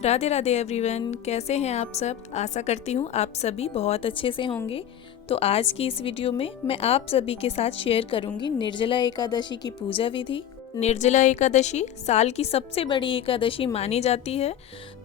Radhe Radhe everyone, कैसे हैं आप सब। आशा करती हूँ आप सभी बहुत अच्छे से होंगे। तो आज की इस वीडियो में मैं आप सभी के साथ शेयर करूँगी निर्जला एकादशी की पूजा विधि। निर्जला एकादशी साल की सबसे बड़ी एकादशी मानी जाती है।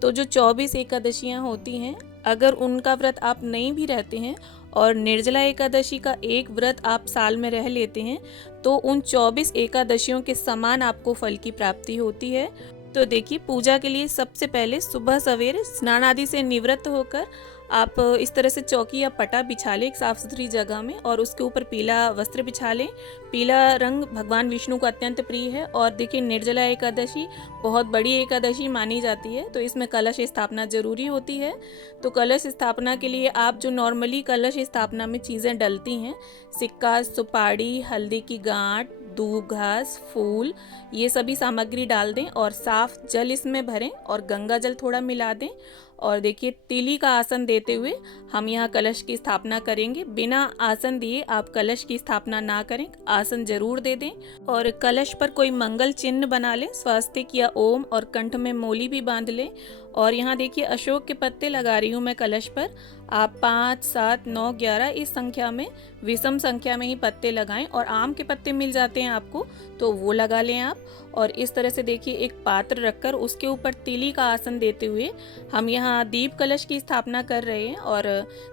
तो जो 24 एकादशियाँ होती हैं, अगर उनका व्रत आप नहीं भी रहते हैं और निर्जला एकादशी का एक व्रत आप साल में रह लेते हैं, तो उन 24 एकादशियों के समान आपको फल की प्राप्ति होती है। तो देखिए, पूजा के लिए सबसे पहले सुबह सवेरे स्नान आदि से निवृत्त होकर आप इस तरह से चौकी या पटा बिछा लें एक साफ सुथरी जगह में, और उसके ऊपर पीला वस्त्र बिछा लें। पीला रंग भगवान विष्णु को अत्यंत प्रिय है। और देखिए, निर्जला एकादशी बहुत बड़ी एकादशी मानी जाती है, तो इसमें कलश स्थापना जरूरी होती है। तो कलश स्थापना के लिए आप जो नॉर्मली कलश स्थापना में चीज़ें डलती हैं, सिक्का, सुपारी, हल्दी की गांठ, दूब घास, फूल, ये सभी सामग्री डाल दें और साफ जल इसमें भरें और गंगा जल थोड़ा मिला दें। और देखिए, तिली का आसन देते हुए हम यहाँ कलश की स्थापना करेंगे। बिना आसन दिए आप कलश की स्थापना ना करें, आसन जरूर दे दें। और कलश पर कोई मंगल चिन्ह बना लें, स्वस्तिक या ओम, और कंठ में मोली भी बांध लें। और यहाँ देखिए, अशोक के पत्ते लगा रही हूँ मैं कलश पर। आप 5, 7, 9, 11 इस संख्या में, विषम संख्या में ही पत्ते लगाएं। और आम के पत्ते मिल जाते हैं आपको, तो वो लगा लें आप। और इस तरह से देखिए, एक पात्र रखकर उसके ऊपर तिली का आसन देते हुए हम यहाँ दीप कलश की स्थापना कर रहे हैं। और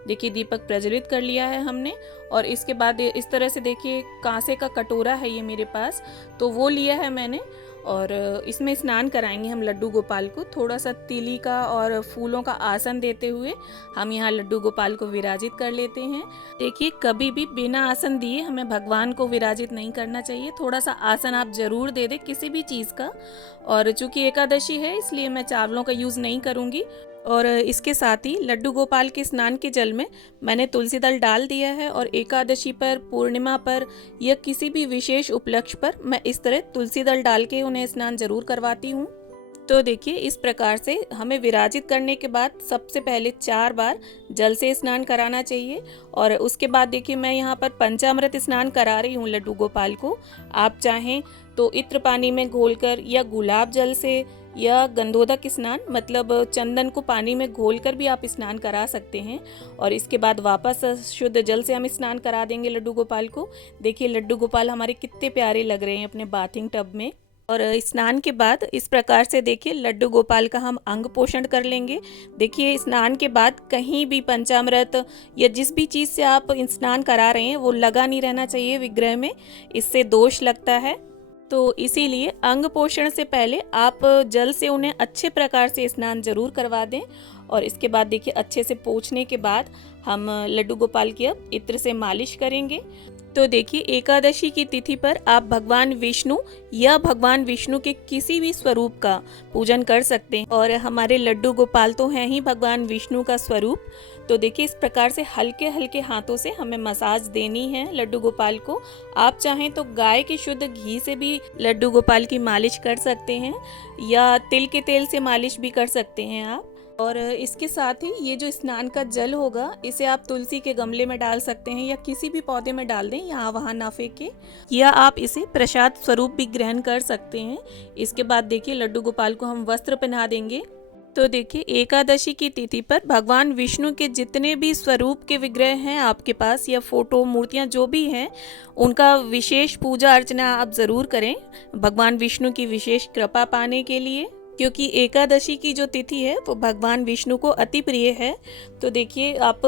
देखिए, दीपक प्रज्वलित कर लिया है हमने। और इसके बाद इस तरह से देखिए, कांसे का कटोरा है ये मेरे पास, तो वो लिया है मैंने। और इसमें स्नान कराएंगे हम लड्डू गोपाल को। थोड़ा सा तिली का और फूलों का आसन देते हुए हम यहाँ लड्डू गोपाल को विराजित कर लेते हैं। देखिए, कभी भी बिना आसन दिए हमें भगवान को विराजित नहीं करना चाहिए। थोड़ा सा आसन आप जरूर दे दें किसी भी चीज़ का। और चूंकि एकादशी है, इसलिए मैं चावलों का यूज़ नहीं करूँगी। और इसके साथ ही लड्डू गोपाल के स्नान के जल में मैंने तुलसी दल डाल दिया है। और एकादशी पर, पूर्णिमा पर या किसी भी विशेष उपलक्ष्य पर मैं इस तरह तुलसी दल डाल के उन्हें स्नान जरूर करवाती हूँ। तो देखिए, इस प्रकार से हमें विराजित करने के बाद सबसे पहले 4 बार जल से स्नान कराना चाहिए। और उसके बाद देखिए, मैं यहाँ पर पंचामृत स्नान करा रही हूँ लड्डू गोपाल को। आप चाहें तो इत्र पानी में घोलकर, या गुलाब जल से, या गंधोदक स्नान मतलब चंदन को पानी में घोलकर भी आप स्नान करा सकते हैं। और इसके बाद वापस शुद्ध जल से हम स्नान करा देंगे लड्डू गोपाल को। देखिए, लड्डू गोपाल हमारे कितने प्यारे लग रहे हैं अपने बाथिंग टब में। और स्नान के बाद इस प्रकार से देखिए, लड्डू गोपाल का हम अंग पोषण कर लेंगे। देखिए, स्नान के बाद कहीं भी पंचामृत या जिस भी चीज़ से आप स्नान करा रहे हैं वो लगा नहीं रहना चाहिए विग्रह में, इससे दोष लगता है। तो इसीलिए अंग पोषण से पहले आप जल से उन्हें अच्छे प्रकार से स्नान जरूर करवा दें। और इसके बाद देखिए, अच्छे से पोंछने के बाद हम लड्डू गोपाल की अब इत्र से मालिश करेंगे। तो देखिए, एकादशी की तिथि पर आप भगवान विष्णु या भगवान विष्णु के किसी भी स्वरूप का पूजन कर सकते हैं। और हमारे लड्डू गोपाल तो हैं ही भगवान विष्णु का स्वरूप। तो देखिए, इस प्रकार से हल्के हल्के हाथों से हमें मसाज देनी है लड्डू गोपाल को। आप चाहें तो गाय के शुद्ध घी से भी लड्डू गोपाल की मालिश कर सकते हैं, या तिल के तेल से मालिश भी कर सकते हैं आप। और इसके साथ ही ये जो स्नान का जल होगा, इसे आप तुलसी के गमले में डाल सकते हैं, या किसी भी पौधे में डाल दें, यहाँ वहाँ ना फेंके। या आप इसे प्रसाद स्वरूप भी ग्रहण कर सकते हैं। इसके बाद देखिए, लड्डू गोपाल को हम वस्त्र पहना देंगे। तो देखिए, एकादशी की तिथि पर भगवान विष्णु के जितने भी स्वरूप के विग्रह हैं आपके पास, या फोटो, मूर्तियाँ जो भी हैं, उनका विशेष पूजा अर्चना आप ज़रूर करें भगवान विष्णु की विशेष कृपा पाने के लिए। क्योंकि एकादशी की जो तिथि है वो भगवान विष्णु को अति प्रिय है। तो देखिए, आप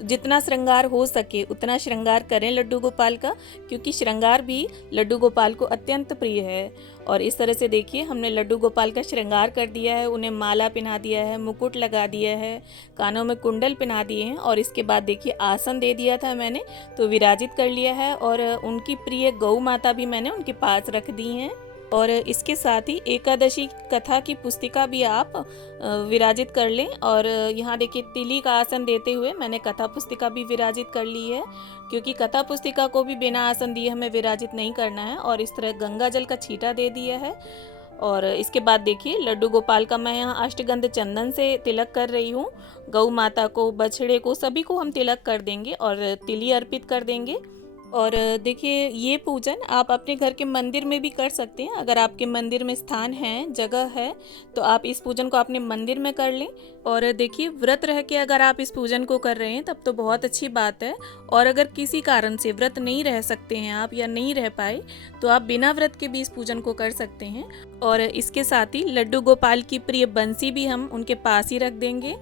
जितना श्रृंगार हो सके उतना श्रृंगार करें लड्डू गोपाल का, क्योंकि श्रृंगार भी लड्डू गोपाल को अत्यंत प्रिय है। और इस तरह से देखिए, हमने लड्डू गोपाल का श्रृंगार कर दिया है, उन्हें माला पहना दिया है, मुकुट लगा दिया है, कानों में कुंडल पहना दिए हैं। और इसके बाद देखिए, आसन दे दिया था मैंने, तो विराजित कर लिया है। और उनकी प्रिय गौ माता भी मैंने उनके पास रख दी हैं। और इसके साथ ही एकादशी कथा की पुस्तिका भी आप विराजित कर लें। और यहाँ देखिए, तिली का आसन देते हुए मैंने कथा पुस्तिका भी विराजित कर ली है, क्योंकि कथा पुस्तिका को भी बिना आसन दिए हमें विराजित नहीं करना है। और इस तरह गंगा जल का छींटा दे दिया है। और इसके बाद देखिए, लड्डू गोपाल का मैं यहाँ अष्टगंध चंदन से तिलक कर रही हूँ। गौ माता को, बछड़े को, सभी को हम तिलक कर देंगे और तिली अर्पित कर देंगे। और देखिए ये पूजन आप अपने घर के मंदिर में भी कर सकते हैं। अगर आपके मंदिर में स्थान है, जगह है, तो आप इस पूजन को अपने मंदिर में कर लें। और देखिए व्रत रह के अगर आप इस पूजन को कर रहे हैं तब तो बहुत अच्छी बात है। और अगर किसी कारण से व्रत नहीं रह सकते हैं आप या नहीं रह पाए, तो आप बिना व्रत के भी इस पूजन को कर सकते हैं। और इसके साथ ही लड्डू गोपाल की प्रिय बंसी भी हम उनके पास ही रख देंगे।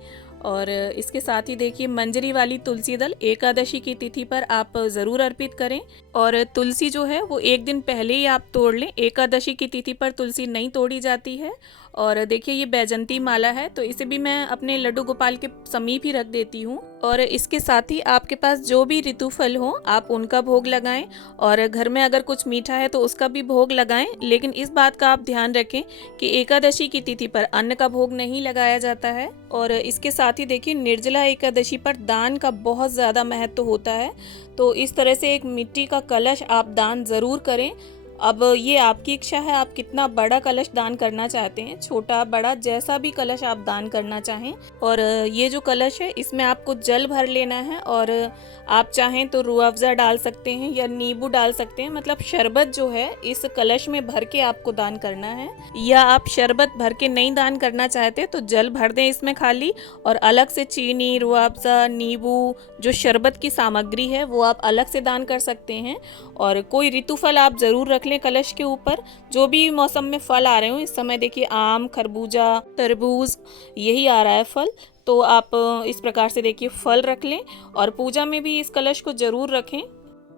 और इसके साथ ही देखिए मंजरी वाली तुलसी दल एकादशी की तिथि पर आप ज़रूर अर्पित करें। और तुलसी जो है वो एक दिन पहले ही आप तोड़ लें। एकादशी की तिथि पर तुलसी नहीं तोड़ी जाती है। और देखिए ये बैजंती माला है, तो इसे भी मैं अपने लड्डू गोपाल के समीप ही रख देती हूँ। और इसके साथ ही आपके पास जो भी ऋतु फल हो आप उनका भोग लगाएं। और घर में अगर कुछ मीठा है तो उसका भी भोग लगाएं। लेकिन इस बात का आप ध्यान रखें कि एकादशी की तिथि पर अन्न का भोग नहीं लगाया जाता है। और इसके साथ ही देखिए निर्जला एकादशी पर दान का बहुत ज़्यादा महत्व होता है। तो इस तरह से एक मिट्टी का कलश आप दान ज़रूर करें। अब ये आपकी इच्छा है, आप कितना बड़ा कलश दान करना चाहते हैं, छोटा बड़ा जैसा भी कलश आप दान करना चाहें। और ये जो कलश है इसमें आपको जल भर लेना है। और आप चाहें तो रूह अफ़ज़ा डाल सकते हैं या नींबू डाल सकते हैं, मतलब शरबत जो है इस कलश में भर के आपको दान करना है। या आप शरबत भर के नहीं दान करना चाहते तो जल भर दें इसमें खाली, और अलग से चीनी, रूह अफ़ज़ा, नींबू, जो शरबत की सामग्री है वो आप अलग से दान कर सकते हैं। और कोई ऋतु फल आप ज़रूर रख लें कलश के ऊपर, जो भी मौसम में फल आ रहे हो। इस समय देखिए आम, खरबूजा, तरबूज यही आ रहा है फल, तो आप इस प्रकार से देखिए फल रख लें। और पूजा में भी इस कलश को ज़रूर रखें।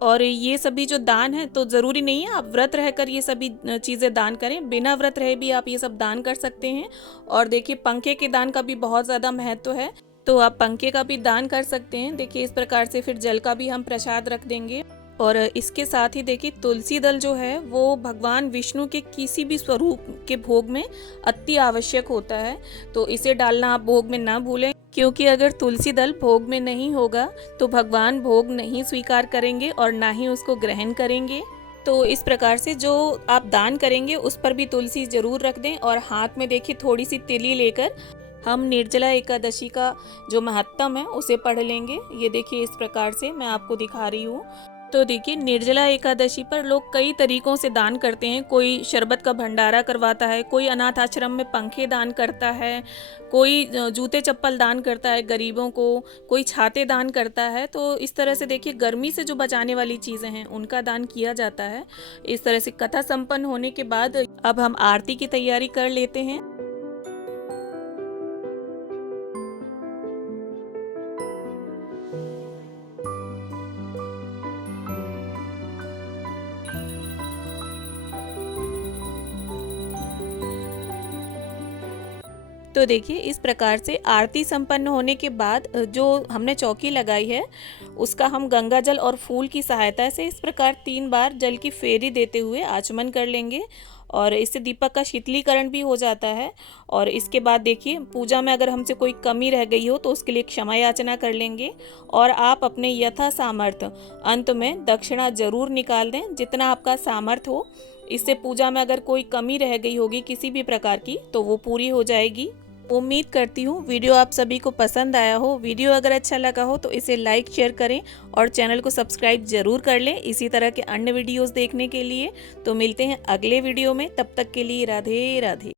और ये सभी जो दान है तो ज़रूरी नहीं है आप व्रत रहकर ये सभी चीज़ें दान करें, बिना व्रत रहे भी आप ये सब दान कर सकते हैं। और देखिए पंखे के दान का भी बहुत ज़्यादा महत्व है, तो आप पंखे का भी दान कर सकते हैं। देखिए इस प्रकार से फिर जल का भी हम प्रसाद रख देंगे। और इसके साथ ही देखिए तुलसी दल जो है वो भगवान विष्णु के किसी भी स्वरूप के भोग में अति आवश्यक होता है, तो इसे डालना आप भोग में ना भूलें। क्योंकि अगर तुलसी दल भोग में नहीं होगा तो भगवान भोग नहीं स्वीकार करेंगे और ना ही उसको ग्रहण करेंगे। तो इस प्रकार से जो आप दान करेंगे उस पर भी तुलसी जरूर रख दें। और हाथ में देखिए थोड़ी सी तिली लेकर हम निर्जला एकादशी का जो महत्तम है उसे पढ़ लेंगे। ये देखिए इस प्रकार से मैं आपको दिखा रही हूँ। तो देखिए निर्जला एकादशी पर लोग कई तरीकों से दान करते हैं। कोई शरबत का भंडारा करवाता है, कोई अनाथ आश्रम में पंखे दान करता है, कोई जूते चप्पल दान करता है गरीबों को, कोई छाते दान करता है। तो इस तरह से देखिए गर्मी से जो बचाने वाली चीज़ें हैं उनका दान किया जाता है। इस तरह से कथा संपन्न होने के बाद अब हम आरती की तैयारी कर लेते हैं। तो देखिए इस प्रकार से आरती संपन्न होने के बाद जो हमने चौकी लगाई है उसका हम गंगा जल और फूल की सहायता से इस प्रकार 3 बार जल की फेरी देते हुए आचमन कर लेंगे। और इससे दीपक का शीतलीकरण भी हो जाता है। और इसके बाद देखिए पूजा में अगर हमसे कोई कमी रह गई हो तो उसके लिए क्षमा याचना कर लेंगे। और आप अपने यथा सामर्थ्य अंत में दक्षिणा जरूर निकाल दें, जितना आपका सामर्थ्य हो। इससे पूजा में अगर कोई कमी रह गई होगी किसी भी प्रकार की तो वो पूरी हो जाएगी। उम्मीद करती हूँ वीडियो आप सभी को पसंद आया हो। वीडियो अगर अच्छा लगा हो तो इसे लाइक शेयर करें और चैनल को सब्सक्राइब जरूर कर लें इसी तरह के अन्य वीडियोस देखने के लिए। तो मिलते हैं अगले वीडियो में, तब तक के लिए राधे राधे।